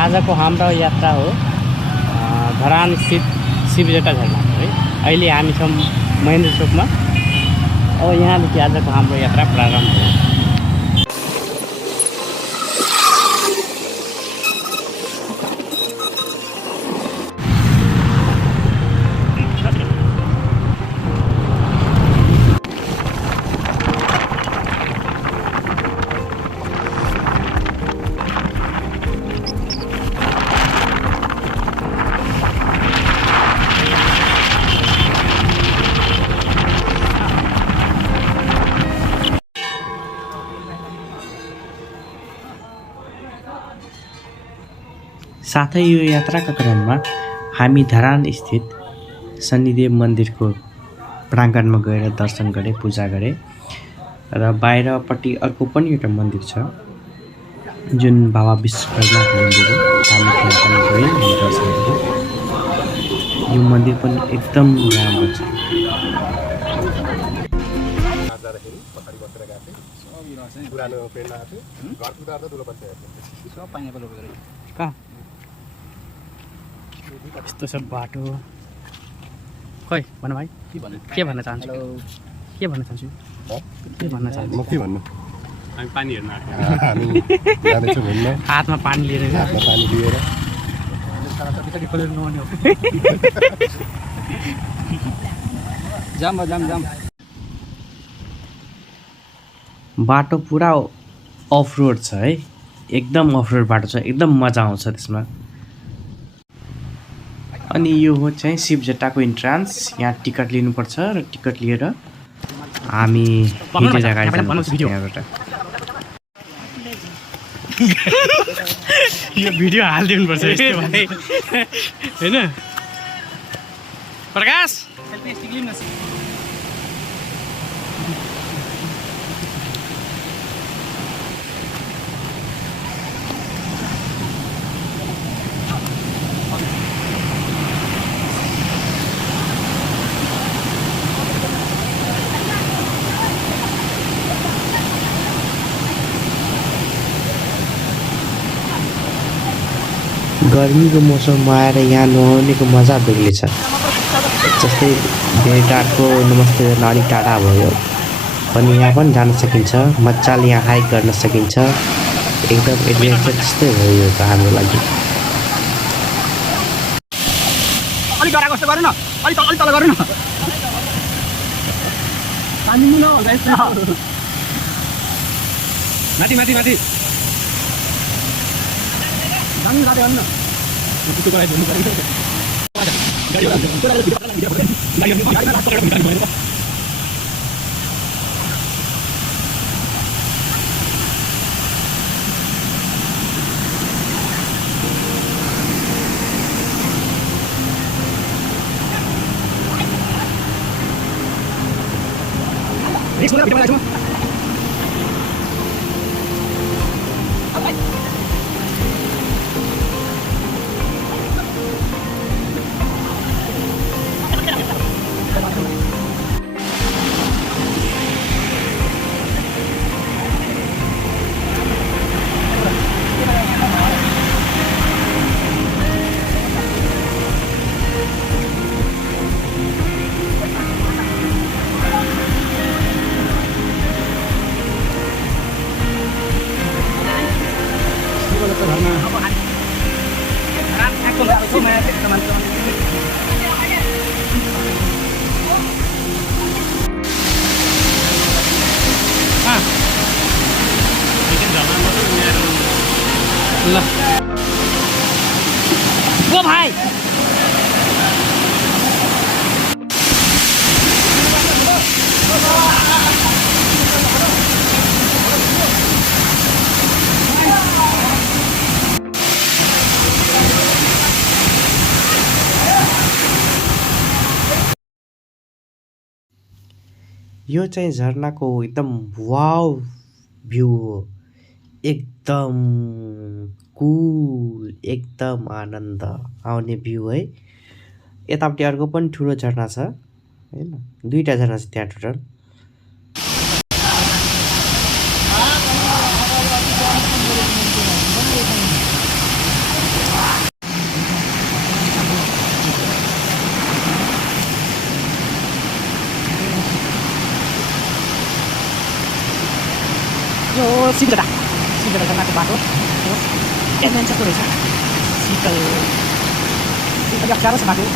आजको हाम्रो यात्रा हो धरान स्थित शिवजटा झरना है। अहिले हामी छौँ महेन्द्र चोकमा। अब यहाँदेखि आजको हाम्रो यात्रा प्रारम्भ हो। साथै यो यात्राका क्रममा हामी धरान स्थित शनिदेव मन्दिरको प्राङ्गणमा गएर दर्शन गरे, पूजा गरे र बाहिरपट्टि अर्को पनि एउटा मन्दिर छ जुन बाबा विश्वकर्माको मन्दिर हो। हामी त्यहाँ पनि गयौँ, दर्शन गऱ्यौँ। यो मन्दिर पनि एकदम राम्रो छ। यस्तो सब बाटो खै भन भाइ, के भन्न चाहन्छु? के भन्न चाहन्छु? के भन्न चाहन्छु? म के भन्नु? हामी पानी हेर्न आएको। हामी जाँदैछौँ घुम्न। हातमा पानी लिएर हातमा पानी लिएर जाम जाम जाम। बाटो पुरा अफ रोड छ है, एकदम अफ रोड बाटो छ, एकदम मजा आउँछ त्यसमा। अनि यो हो चाहिँ शिवजटाको इन्ट्रान्स। यहाँ टिकट लिनुपर्छ र टिकट लिएर हामी हिँडेर अगाडि जानुपर्छ यहाँबाट। यो भिडियो हालिदिनुपर्छ यस्तो भाइ होइन प्रकाश। गर्मीको मौसममा आएर यहाँ नुहाउनेको मजा बेग्लै छ। जस्तै भेटाटको नमस्ते गर्न अलिक टाढा भयो पनि यहाँ पनि जान सकिन्छ। मजाले यहाँ हाइक गर्न सकिन्छ। एकदम एडभेन्चर जस्तै भयो यो त हाम्रो लागि। अलिक गराएको जस्तो गरेन, अलिक तल गरेन। पानी मुनो गाइस। माथि माथि माथि जानु जाँदै गर्नु न। त्यो गराइ भन्नु पर्यो। ल ओ भाइ यो चाहिँ झरनाको एकदम वाउ भ्यू हो। एकदम कुल, एकदम आनन्द आउने भ्यू है। यतापट्टि अर्को पनि ठुलो झरना छ हैन, दुईटा झरना छ त्यहाँ टोटल। यो सिलगढा झर्नाको बाटो हो एडभेन्चरको रहेछ शीतल अलिक अप्ठ्यारो छ बाटो